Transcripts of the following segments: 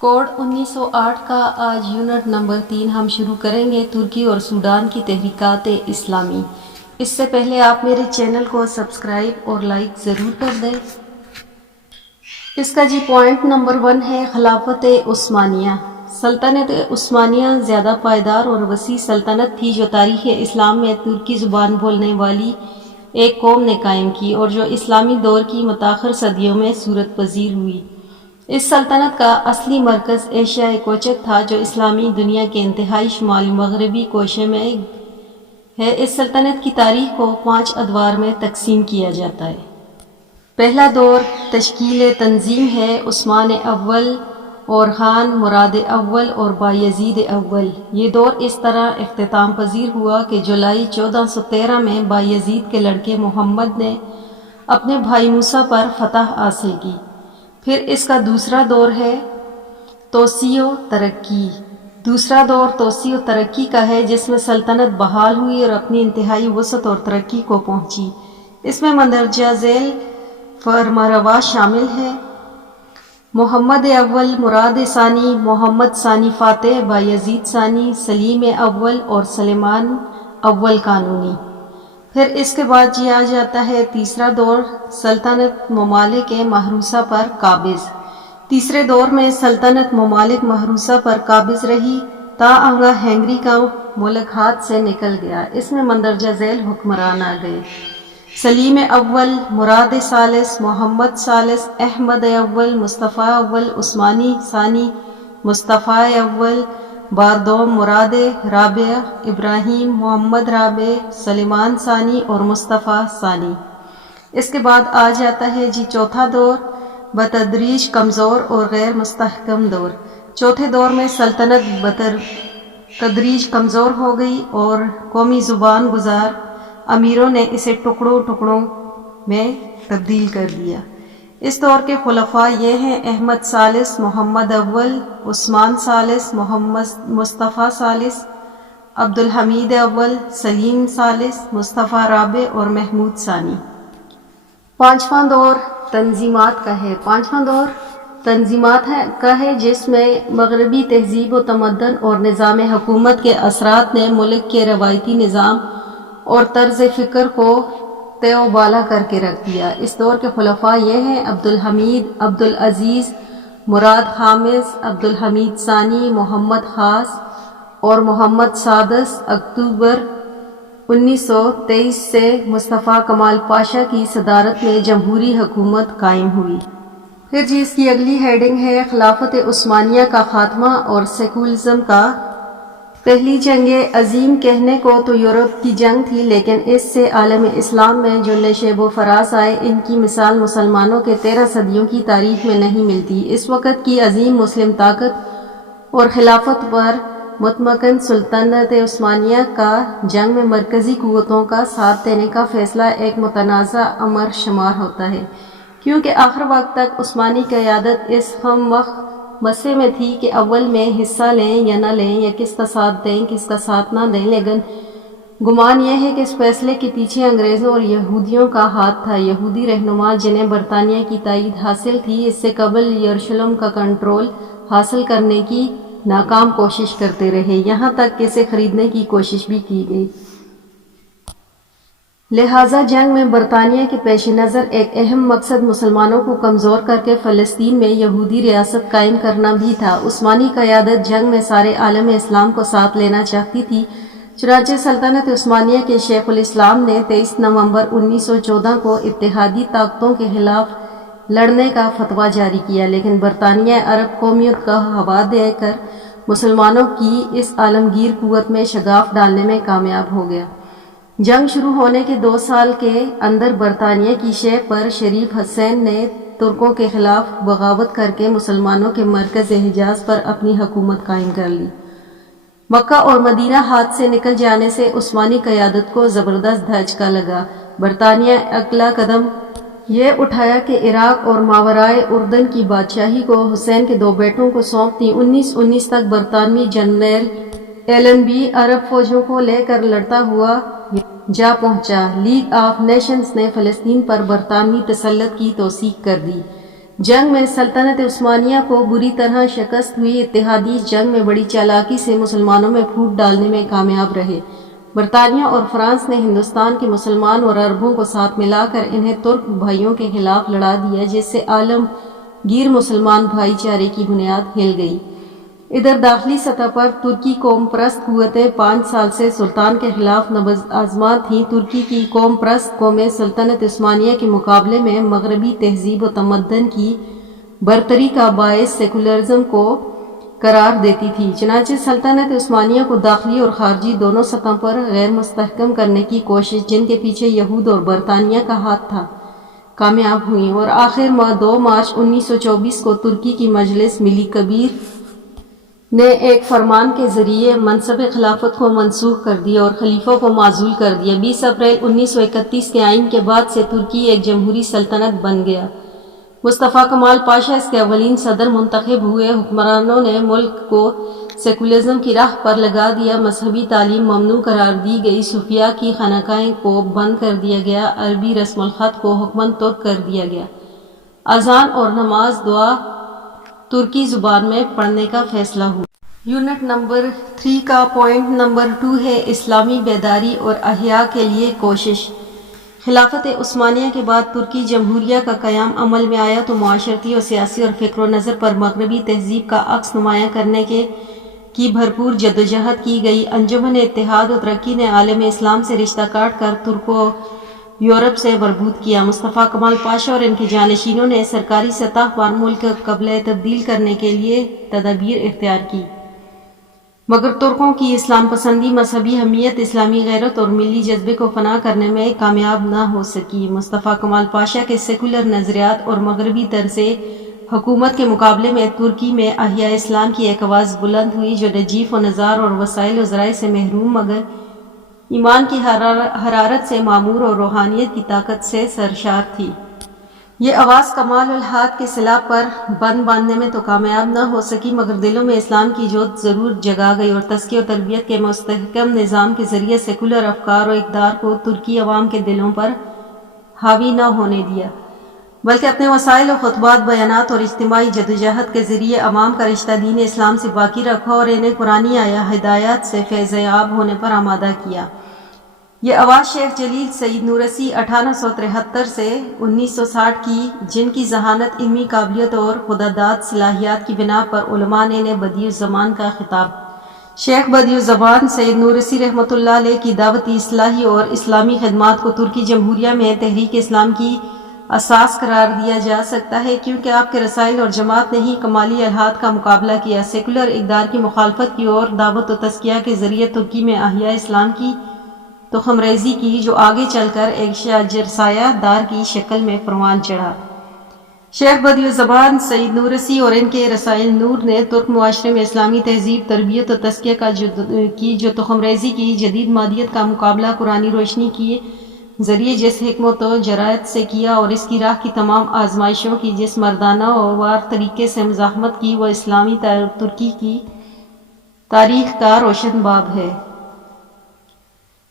Code 1908 کا آج unit number 3 ہم شروع کریں گے ترکی اور سوڈان کی تحریکات اسلامی۔ اس سے پہلے آپ میرے چینل کو سبسکرائب اور لائک ضرور کر دیں۔ اس کا پوائنٹ نمبر 1 ہے خلافت عثمانیہ۔ سلطنت عثمانیہ زیادہ پائیدار اور وسیع سلطنت تھی جو تاریخ اسلام میں ترکی زبان بولنے والی ایک قوم نے قائم کی اور جو اسلامی دور کی متاخر صدیوں میں صورت پذیر ہوئی۔ اس سلطنت کا اصلی مرکز ایشیائے کوچک تھا جو اسلامی دنیا کے انتہائی شمال مغربی کونے میں ہے۔ اس سلطنت کی تاریخ کو 5 ادوار میں تقسیم کیا جاتا ہے۔ پہلا دور تشکیل تنظیم ہے۔ عثمان اول، اورخان، مراد اول اور بایزید اول۔ یہ دور اس طرح اختتام پذیر ہوا کہ جولائی 1413 میں بایزید کے لڑکے محمد نے اپنے بھائی موسیٰ پر فتح حاصل کی۔ پھر اس کا دوسرا دور ہے توسیع و ترقی۔ دوسرا دور توسیع و ترقی کا ہے جس میں سلطنت بحال ہوئی اور اپنی انتہائی وسعت اور ترقی کو پہنچی۔ اس میں مندرجہ ذیل فرمانروا شامل ہے: محمد اول، مراد ثانی، محمد ثانی فاتح، بایزید ثانی، سلیم اول اور سلیمان اول قانونی۔ پھر اس کے بعد آ جاتا ہے تیسرا دور سلطنت ممالک محروسہ پر قابض۔ تیسرے دور میں سلطنت ممالک محروسہ پر قابض رہی تاآنگاہ ہنگری کا ملک ہاتھ سے نکل گیا۔ اس میں مندرجہ ذیل حکمران آ گئے: سلیم اول، مراد ثالث، محمد ثالث، احمد اول، مصطفیٰ اول، عثمانی ثانی، مصطفیٰ اول، باردوم، مراد رابع، ابراہیم، محمد رابع، سلیمان ثانی اور مصطفیٰ ثانی۔ اس کے بعد آ جاتا ہے چوتھا دور بتدریج کمزور اور غیر مستحکم دور۔ چوتھے دور میں سلطنت بتدریج کمزور ہو گئی اور قومی زبان گزار امیروں نے اسے ٹکڑوں میں تبدیل کر دیا۔ اس دور کے خلفاء یہ ہیں: احمد ثالث، محمد اول، عثمان ثالث، مصطفیٰ ثالث، عبدالحمید اول، سلیم ثالث، مصطفیٰ رابع اور محمود ثانی۔ پانچواں دور تنظیمات کا ہے۔ پانچواں دور تنظیمات کا ہے جس میں مغربی تہذیب و تمدن اور نظام حکومت کے اثرات نے ملک کے روایتی نظام اور طرز فکر کو تہ و بالا کر کے رکھ دیا۔ اس دور کے خلفاء یہ ہیں: عبدالحمید، عبدالعزیز، مراد خامس، عبدالحمید ثانی، محمد خاص اور محمد سادس۔ اکتوبر 1923 سے مصطفیٰ کمال پاشا کی صدارت میں جمہوری حکومت قائم ہوئی۔ پھر اس کی اگلی ہیڈنگ ہے خلافت عثمانیہ کا خاتمہ اور سیکولرزم کا۔ پہلی جنگ عظیم کہنے کو تو یورپ کی جنگ تھی، لیکن اس سے عالم اسلام میں جو نشیب و فراز آئے ان کی مثال مسلمانوں کے 13 صدیوں کی تاریخ میں نہیں ملتی۔ اس وقت کی عظیم مسلم طاقت اور خلافت پر متمکن سلطنت عثمانیہ کا جنگ میں مرکزی قوتوں کا ساتھ دینے کا فیصلہ ایک متنازع امر شمار ہوتا ہے، کیونکہ آخر وقت تک عثمانی قیادت اس خم مسئلے میں تھی کہ اول میں حصہ لیں یا نہ لیں، یا کس کا ساتھ دیں کس کا ساتھ نہ دیں۔ لیکن گمان یہ ہے کہ اس فیصلے کے پیچھے انگریزوں اور یہودیوں کا ہاتھ تھا۔ یہودی رہنما جنہیں برطانیہ کی تائید حاصل تھی، اس سے قبل یروشلم کا کنٹرول حاصل کرنے کی ناکام کوشش کرتے رہے، یہاں تک کہ اسے خریدنے کی کوشش بھی کی گئی۔ لہٰذا جنگ میں برطانیہ کے پیش نظر ایک اہم مقصد مسلمانوں کو کمزور کر کے فلسطین میں یہودی ریاست قائم کرنا بھی تھا۔ عثمانی قیادت جنگ میں سارے عالم اسلام کو ساتھ لینا چاہتی تھی، چنانچہ سلطنت عثمانیہ کے شیخ الاسلام نے 23 نومبر 1914 کو اتحادی طاقتوں کے خلاف لڑنے کا فتویٰ جاری کیا، لیکن برطانیہ عرب قومیت کا ہوا دے کر مسلمانوں کی اس عالمگیر قوت میں شگاف ڈالنے میں کامیاب ہو گیا۔ جنگ شروع ہونے کے 2 سال کے اندر برطانیہ کی شیخ پر شریف حسین نے ترکوں کے خلاف بغاوت کر کے مسلمانوں کے مرکز حجاز پر اپنی حکومت قائم کر لی۔ مکہ اور مدینہ ہاتھ سے نکل جانے سے عثمانی قیادت کو زبردست دھچکا لگا۔ برطانیہ اگلا قدم یہ اٹھایا کہ عراق اور ماورائے اردن کی بادشاہی کو حسین کے 2 بیٹوں کو سونپ دی۔ 1919 تک برطانوی جنرل ایلنبی عرب فوجوں کو لے کر لڑتا ہوا جا پہنچا۔ لیگ آف نیشنز نے فلسطین پر برطانوی تسلط کی توثیق کر دی، جنگ میں سلطنت عثمانیہ کو بری طرح شکست ہوئی۔ اتحادی اس جنگ میں بڑی چالاکی سے مسلمانوں میں پھوٹ ڈالنے میں کامیاب رہے۔ برطانیہ اور فرانس نے ہندوستان کے مسلمان اور عربوں کو ساتھ ملا کر انہیں ترک بھائیوں کے خلاف لڑا دیا، جس سے عالمگیر مسلمان بھائی چارے کی بنیاد ہل گئی۔ ادھر داخلی سطح پر ترکی قوم پرست قوتیں 5 سال سے سلطان کے خلاف نبض آزما تھیں۔ ترکی کی قوم پرست قومیں سلطنت عثمانیہ کے مقابلے میں مغربی تہذیب و تمدن کی برتری کا باعث سیکولرزم کو قرار دیتی تھی۔ چنانچہ سلطنت عثمانیہ کو داخلی اور خارجی دونوں سطحوں پر غیر مستحکم کرنے کی کوشش، جن کے پیچھے یہود اور برطانیہ کا ہاتھ تھا، کامیاب ہوئی، اور آخر 2 مارچ 1924 کو ترکی کی مجلس ملی کبیر نے ایک فرمان کے ذریعے منصب خلافت کو منسوخ کر دیا اور خلیفہ کو معزول کر دیا۔ 20 اپریل 1931 کے آئین کے بعد سے ترکی ایک جمہوری سلطنت بن گیا۔ مصطفیٰ کمال پاشا اس کے اولین صدر منتخب ہوئے۔ حکمرانوں نے ملک کو سیکولرزم کی راہ پر لگا دیا۔ مذہبی تعلیم ممنوع قرار دی گئی۔ صوفیاء کی خانقاہیں کو بند کر دیا گیا۔ عربی رسم الخط کو حتماً ترک کر دیا گیا۔ اذان اور نماز دعا ترکی زبان میں پڑھنے کا فیصلہ ہوا۔ یونٹ نمبر 3 کا پوائنٹ نمبر 2 ہے اسلامی بیداری اور احیاء کے لیے کوشش۔ خلافت عثمانیہ کے بعد ترکی جمہوریہ کا قیام عمل میں آیا تو معاشرتی و سیاسی اور فکر و نظر پر مغربی تہذیب کا عکس نمایاں کرنے کی بھرپور جدوجہد کی گئی۔ انجمن اتحاد و ترقی نے عالم اسلام سے رشتہ کاٹ کر ترکوں یورپ سے مربوط کیا۔ مصطفیٰ کمال پاشا اور ان کے جانشینوں نے سرکاری سطح پر ملک قبلہ تبدیل کرنے کے لیے تدابیر اختیار کی، مگر ترکوں کی اسلام پسندی، مذہبی حمیت، اسلامی غیرت اور ملی جذبے کو فنا کرنے میں کامیاب نہ ہو سکی۔ مصطفیٰ کمال پاشا کے سیکولر نظریات اور مغربی طرز حکومت کے مقابلے میں ترکی میں احیاء اسلام کی ایک آواز بلند ہوئی، جو نجیف و نزار اور وسائل و ذرائع سے محروم مگر ایمان کی حرارت سے معمور اور روحانیت کی طاقت سے سرشار تھی۔ یہ آواز کمال الحق کے سلاح پر بند باندھنے میں تو کامیاب نہ ہو سکی، مگر دلوں میں اسلام کی جوت ضرور جگا گئی اور تزکیہ و تربیت کے مستحکم نظام کے ذریعے سیکولر افکار و اقدار کو ترکی عوام کے دلوں پر حاوی نہ ہونے دیا، بلکہ اپنے وسائل و خطبات، بیانات اور اجتماعی جدوجہد کے ذریعے عوام کا رشتہ دین اسلام سے باقی رکھا اور انہیں قرآنی ہدایات سے فیض یاب ہونے پر آمادہ کیا۔ یہ آواز شیخ جلیل سعید نورسی 1873 سے 1960 کی، جن کی ذہانت، علمی قابلیت اور خداداد صلاحیات کی بنا پر علماء نے انہیں بدیع الزمان کا خطاب۔ شیخ بدیع الزمان سید نورسی رحمۃ اللہ علیہ کی دعوتی، اصلاحی اور اسلامی خدمات کو ترکی جمہوریہ میں تحریک اسلام کی اساس قرار دیا جا سکتا ہے، کیونکہ آپ کے رسائل اور جماعت نے ہی کمالی الحاد کا مقابلہ کیا، سیکولر اقدار کی مخالفت کی اور دعوت و تزکیہ کے ذریعے ترکی میں احیاء اسلام کی تخم ریزی کی، جو آگے چل کر ایک شاجرسایہ دار کی شکل میں پروان چڑھا۔ شیخ بدیع الزمان سید نورسی اور ان کے رسائل نور نے ترک معاشرے میں اسلامی تہذیب، تربیت و تزکیہ کی جو تخم ریزی کی، جدید مادیت کا مقابلہ قرآنی روشنی کے ذریعے جس حکمت و جرأت سے کیا اور اس کی راہ کی تمام آزمائشوں کی جس مردانہ و وار طریقے سے مزاحمت کی، وہ اسلامی ترکی کی تاریخ کا روشن باب ہے۔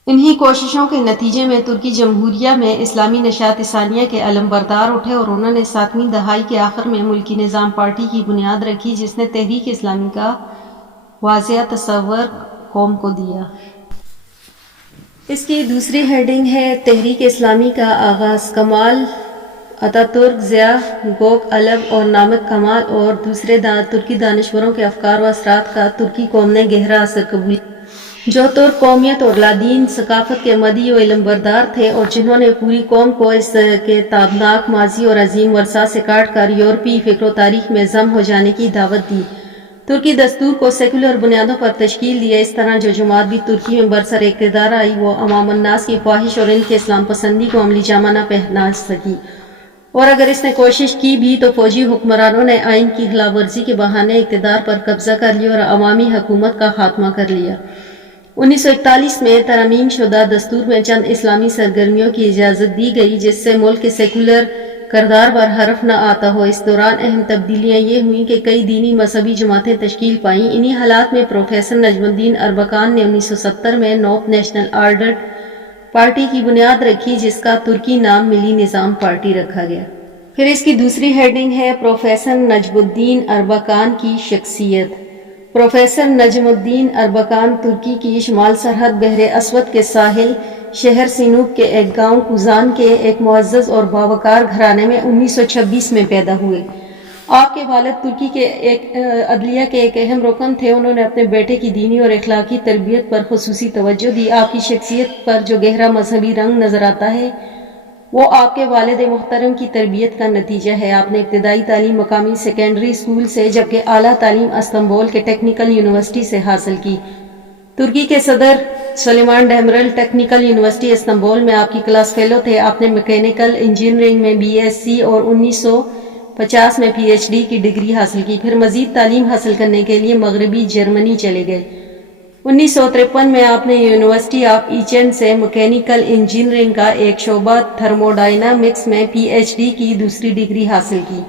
انہی کوششوں کے نتیجے میں ترکی جمہوریہ میں اسلامی نشاط ثانیہ کے علمبردار اٹھے اور انہوں نے 7ویں دہائی کے آخر میں ملکی نظام پارٹی کی بنیاد رکھی، جس نے تحریک اسلامی کا واضح تصور قوم کو دیا۔ اس کی دوسری ہیڈنگ ہے تحریک اسلامی کا آغاز۔ کمال اتاتürk، ضیاء، گوک الب اور نامک کمال اور دوسرے ترکی دانشوروں کے افکار و اثرات کا ترکی قوم نے گہرا اثر قبول کیا، جو ترک قومیت اور لادین ثقافت کے مدعی و علمبردار تھے اور جنہوں نے پوری قوم کو اس کے تابناک ماضی اور عظیم ورثہ سے کاٹ کر یورپی فکر و تاریخ میں ضم ہو جانے کی دعوت دی۔ ترکی دستور کو سیکولر بنیادوں پر تشکیل دیا۔ اس طرح جو جماعت بھی ترکی میں برسر اقتدار آئی، وہ عوام الناس کی خواہش اور ان کے اسلام پسندی کو عملی جامہ نہ پہنا سکی، اور اگر اس نے کوشش کی بھی تو فوجی حکمرانوں نے آئین کی خلاف ورزی کے بہانے اقتدار پر قبضہ کر لیا اور عوامی حکومت کا خاتمہ کر لیا۔ 1941 میں ترمیم شدہ دستور میں چند اسلامی سرگرمیوں کی اجازت دی گئی، جس سے ملک کے سیکولر کردار پر حرف نہ آتا ہو۔ اس دوران اہم تبدیلیاں یہ ہوئیں کہ کئی دینی مذہبی جماعتیں تشکیل پائیں۔ انہی حالات میں پروفیسر نجم الدین اربکان نے 1970 میں نوپ نیشنل آرڈر پارٹی کی بنیاد رکھی، جس کا ترکی نام ملی نظام پارٹی رکھا گیا۔ پھر اس کی دوسری ہیڈنگ ہے پروفیسر نجم الدین اربکان کی شخصیت۔ پروفیسر نجم الدین اربکان ترکی کی شمال سرحد بحر اسود کے ساحل شہر سینوک کے ایک گاؤں کوزان کے ایک معزز اور باوقار گھرانے میں 1926 میں پیدا ہوئے۔ آپ کے والد ترکی کے عدلیہ کے ایک اہم رکن تھے۔ انہوں نے اپنے بیٹے کی دینی اور اخلاقی تربیت پر خصوصی توجہ دی۔ آپ کی شخصیت پر جو گہرا مذہبی رنگ نظر آتا ہے وہ آپ کے والد محترم کی تربیت کا نتیجہ ہے۔ آپ نے ابتدائی تعلیم مقامی سیکنڈری اسکول سے جبکہ اعلیٰ تعلیم استنبول کے ٹیکنیکل یونیورسٹی سے حاصل کی۔ ترکی کے صدر سلیمان ڈیمیرل ٹیکنیکل یونیورسٹی استنبول میں آپ کی کلاس فیلو تھے۔ آپ نے میکینیکل انجینئرنگ میں BSc اور 1950 میں PhD کی ڈگری حاصل کی۔ پھر مزید تعلیم حاصل کرنے کے لیے مغربی جرمنی چلے گئے۔ 1953 میں آپ نے یونیورسٹی آف ایچن سے میکینیکل انجینئرنگ کا ایک شعبہ تھرموڈائنامکس میں PhD کی دوسری ڈگری حاصل کی۔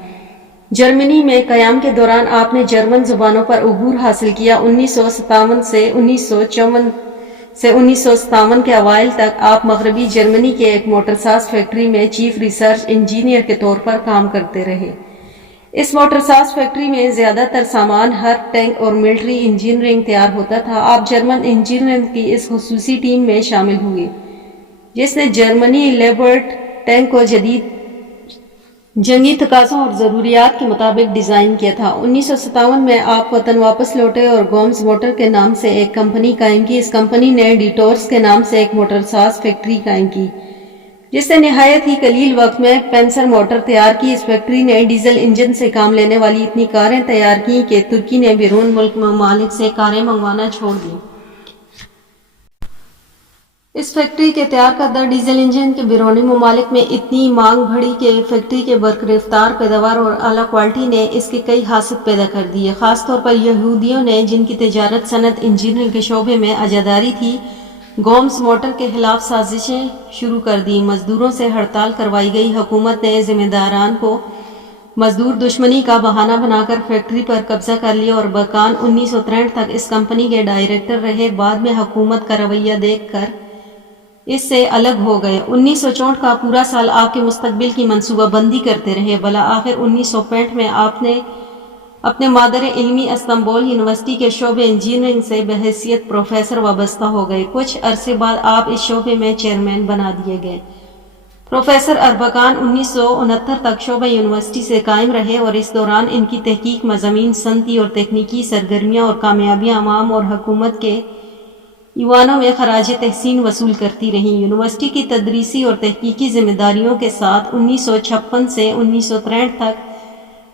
جرمنی میں قیام کے دوران آپ نے جرمن زبانوں پر عبور حاصل کیا۔ 1957 سے 1957 کے اوائل تک آپ مغربی جرمنی کے ایک موٹر ساز فیکٹری میں چیف ریسرچ انجینئر کے طور پر کام کرتے رہے۔ اس موٹر ساز فیکٹری میں زیادہ تر سامان ہر ٹینک اور ملٹری انجینئرنگ تیار ہوتا تھا۔ آپ جرمن انجینئرنگ کی اس خصوصی ٹیم میں شامل ہوئے جس نے جرمنی لیوپرڈ ٹینک کو جدید جنگی تقاضوں اور ضروریات کے مطابق ڈیزائن کیا تھا۔ 1957 میں آپ وطن واپس لوٹے اور گومز موٹر کے نام سے ایک کمپنی قائم کی۔ اس کمپنی نے ڈیٹورس کے نام سے ایک موٹر ساز فیکٹری قائم کی جس نے نہایت ہی قلیل وقت میں پینسر موٹر تیار کی۔ اس فیکٹری نے ڈیزل انجن سے کام لینے والی اتنی کاریں تیار کیں کہ ترکی نے بیرون ملک ممالک سے کاریں منگوانا چھوڑ دیں۔ اس فیکٹری کے تیار کردہ ڈیزل انجن کے بیرونی ممالک میں اتنی مانگ بڑھی کہ فیکٹری کے برق رفتار پیداوار اور اعلیٰ کوالٹی نے اس کے کئی حاسد پیدا کر دیے۔ خاص طور پر یہودیوں نے جن کی تجارت صنعت انجینئرنگ کے شعبے میں عزاداری تھی گومز موٹر کے خلاف سازشیں شروع کر دیں۔ مزدوروں سے ہڑتال کروائی گئی۔ حکومت نے ذمہ داران کو مزدور دشمنی کا بہانہ بنا کر فیکٹری پر قبضہ کر لیا اور اربکان 1963 تک اس کمپنی کے ڈائریکٹر رہے۔ بعد میں حکومت کا رویہ دیکھ کر اس سے الگ ہو گئے۔ 1964 کا پورا سال آپ کے مستقبل کی منصوبہ بندی کرتے رہے۔ بالآخر 1965 میں آپ نے اپنے مادر علمی استنبول یونیورسٹی کے شعبہ انجینئرنگ سے بحیثیت پروفیسر وابستہ ہو گئے۔ کچھ عرصے بعد آپ اس شعبے میں چیئرمین بنا دیے گئے۔ پروفیسر اربکان 1969 تک شعبہ یونیورسٹی سے قائم رہے اور اس دوران ان کی تحقیق مضامین صنعتی اور تکنیکی سرگرمیاں اور کامیابیاں عوام اور حکومت کے ایوانوں میں خراج تحسین وصول کرتی رہیں۔ یونیورسٹی کی تدریسی اور تحقیقی ذمہ داریوں کے ساتھ 1956 سے 1963 تک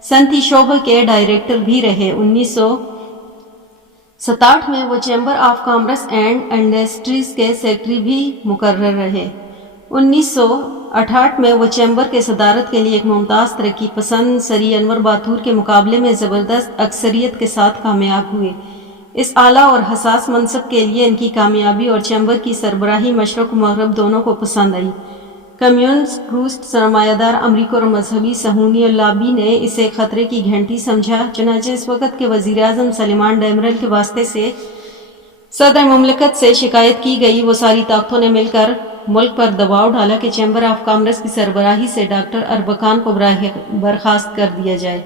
صنعتی شعبہ کے ڈائریکٹر بھی رہے۔ 1967 میں وہ chamber of commerce and industries کے سیکرٹری بھی مقرر رہے۔ 1968 میں وہ چیمبر کے صدارت کے لیے ایک ممتاز ترقی پسند سری انور باتور کے مقابلے میں زبردست اکثریت کے ساتھ کامیاب ہوئے۔ اس اعلیٰ اور حساس منصب کے لیے ان کی کامیابی اور چیمبر کی سربراہی مشرق و مغرب دونوں کو پسند آئی۔ کمیونسٹ روس سرمایہ دار امریکہ اور مذہبی صہیونی لابی نے اسے خطرے کی گھنٹی سمجھا۔ چنانچہ اس وقت کے وزیر اعظم سلیمان ڈیمیرل کے واسطے سے صدر مملکت سے شکایت کی گئی۔ وہ ساری طاقتوں نے مل کر ملک پر دباؤ ڈالا کہ چیمبر آف کامرس کی سربراہی سے ڈاکٹر اربکان کو برخاست کر دیا جائے۔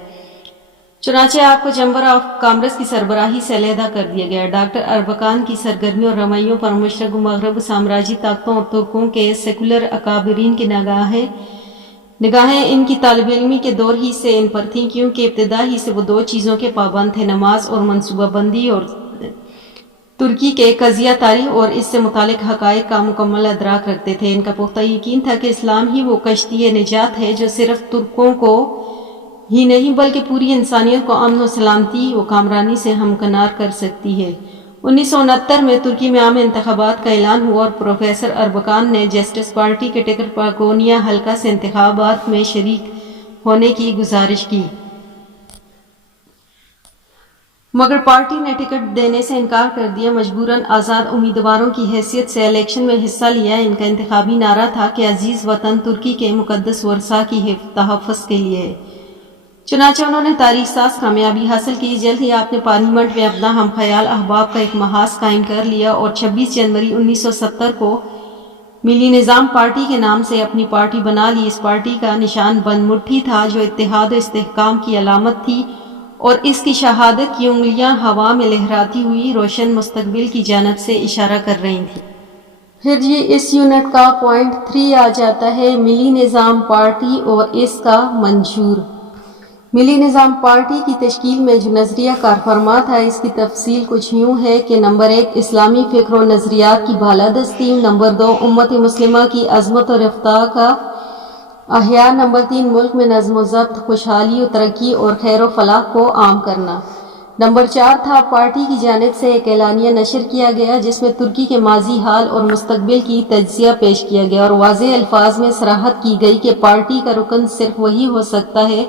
چنانچہ آپ کو چیمبر آف کامرس کی سربراہی سے علیحدہ کر دیا گیا۔ ڈاکٹر اربکان کی سرگرمیوں اور رویوں پر مشرق و مغرب سامراجی طاقتوں اور ترکوں کے سیکولر اکابرین کی نگاہیں ان کی طالب علمی کے دور ہی سے ان پر تھیں، کیونکہ ابتدا ہی سے وہ دو چیزوں کے پابند تھے: نماز اور منصوبہ بندی، اور ترکی کے قضیہ تاریخ اور اس سے متعلق حقائق کا مکمل ادراک رکھتے تھے۔ ان کا پختہ یقین تھا کہ اسلام ہی وہ کشتی نجات ہے جو صرف ترکوں کو ہی نہیں بلکہ پوری انسانیت کو امن و سلامتی و کامرانی سے ہمکنار کر سکتی ہے۔ 1969 میں ترکی میں عام انتخابات کا اعلان ہوا اور پروفیسر اربکان نے جسٹس پارٹی کے ٹکٹ پر کونیا حلقہ سے انتخابات میں شریک ہونے کی گزارش کی، مگر پارٹی نے ٹکٹ دینے سے انکار کر دیا۔ مجبوراً آزاد امیدواروں کی حیثیت سے الیکشن میں حصہ لیا۔ ان کا انتخابی نعرہ تھا کہ عزیز وطن ترکی کے مقدس ورثہ کی تحفظ کے لیے ہے۔ چنانچہ انہوں نے تاریخ ساز کامیابی حاصل کی۔ جلد ہی آپ نے پارلیمنٹ میں اپنا ہم خیال احباب کا ایک محاذ قائم کر لیا اور 26 جنوری 1970 کو ملی نظام پارٹی کے نام سے اپنی پارٹی بنا لی۔ اس پارٹی کا نشان بند مٹھی تھا جو اتحاد و استحکام کی علامت تھی، اور اس کی شہادت کی انگلیاں ہوا میں لہراتی ہوئی روشن مستقبل کی جانب سے اشارہ کر رہی تھیں۔ پھر جی اس یونٹ کا پوائنٹ 3 آ جاتا ہے ملی نظام پارٹی اور اس کا منشور۔ ملی نظام پارٹی کی تشکیل میں جو نظریہ کار فرما تھا، اس کی تفصیل کچھ یوں ہے کہ نمبر 1 اسلامی فکر و نظریات کی بالادستی، نمبر 2 امت مسلمہ کی عظمت و رفعت کا احیاء، نمبر 3 ملک میں نظم و ضبط، خوشحالی و ترقی اور خیر و فلاح کو عام کرنا، نمبر 4 تھا پارٹی کی جانب سے ایک اعلانیہ نشر کیا گیا جس میں ترکی کے ماضی حال اور مستقبل کی تجزیہ پیش کیا گیا اور واضح الفاظ میں صراحت کی گئی کہ پارٹی کا رکن صرف وہی ہو سکتا ہے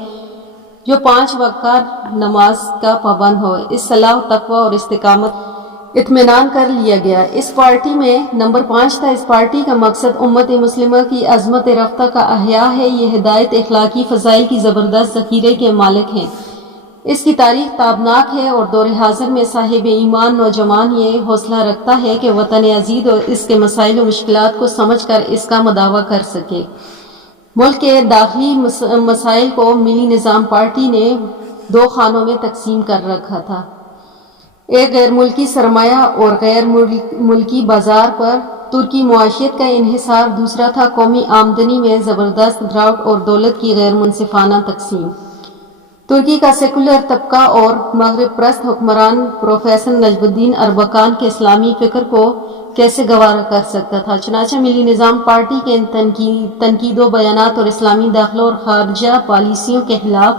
جو 5 وقت نماز کا پابند ہو۔ اس صلاح، تقوی اور استقامت اطمینان کر لیا گیا۔ اس پارٹی میں نمبر 5 تھا، اس پارٹی کا مقصد امت مسلمہ کی عظمت رفعت کا احیاء ہے۔ یہ ہدایت اخلاقی فضائل کی زبردست ذخیرے کے مالک ہیں۔ اس کی تاریخ تابناک ہے اور دور حاضر میں صاحب ایمان نوجوان یہ حوصلہ رکھتا ہے کہ وطن عزیز اور اس کے مسائل و مشکلات کو سمجھ کر اس کا مداوع کر سکے۔ ملک کے داخلی مسائل کو ملی نظام پارٹی نے 2 خانوں میں تقسیم کر رکھا تھا، ایک غیر ملکی سرمایہ اور غیر ملکی بازار پر ترکی معیشت کا انحصار، دوسرا تھا قومی آمدنی میں زبردست گراوٹ اور دولت کی غیر منصفانہ تقسیم۔ ترکی کا سیکولر طبقہ اور مغرب پرست حکمران پروفیسر نجم الدین اربکان کے اسلامی فکر کو کیسے گوارا کر سکتا تھا؟ چنانچہ ملی نظام پارٹی کے ان تنقید و بیانات اور اسلامی داخلہ اور خارجہ پالیسیوں کے خلاف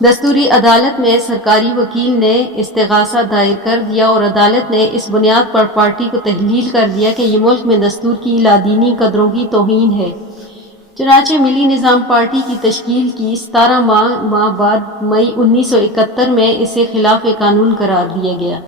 دستوری عدالت میں سرکاری وکیل نے استغاثہ دائر کر دیا اور عدالت نے اس بنیاد پر پارٹی کو تحلیل کر دیا کہ یہ ملک میں دستور کی لادینی قدروں کی توہین ہے۔ چنانچہ ملی نظام پارٹی کی تشکیل کی 17 ماہ بعد مئی 1971 میں اسے خلاف قانون قرار دیا گیا۔